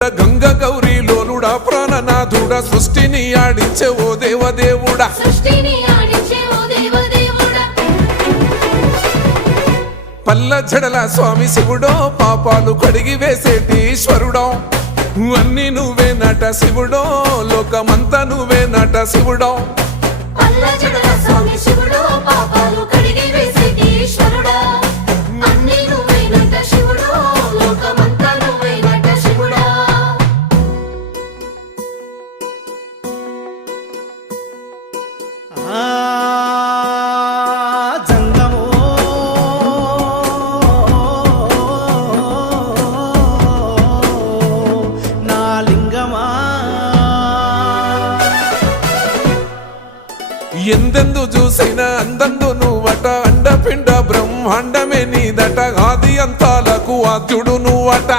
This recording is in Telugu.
గంగ గౌరీ లోలుడా ప్రాణనాథుడా సృష్టిని ఆడించే ఓ దేవదేవుడా పల్ల జడల స్వామి శివుడో పాపాలు కడిగి వేసేటి ఈశ్వరుడో అన్ని నువ్వే నట శివుడో లోకమంతా నువ్వే నట శివుడో ఎందెందు చూసిన అందందు నువ్వట అండపిండ బ్రహ్మాండమే నీదట ఆది అంతాలకు ఆద్యుడు నువ్వట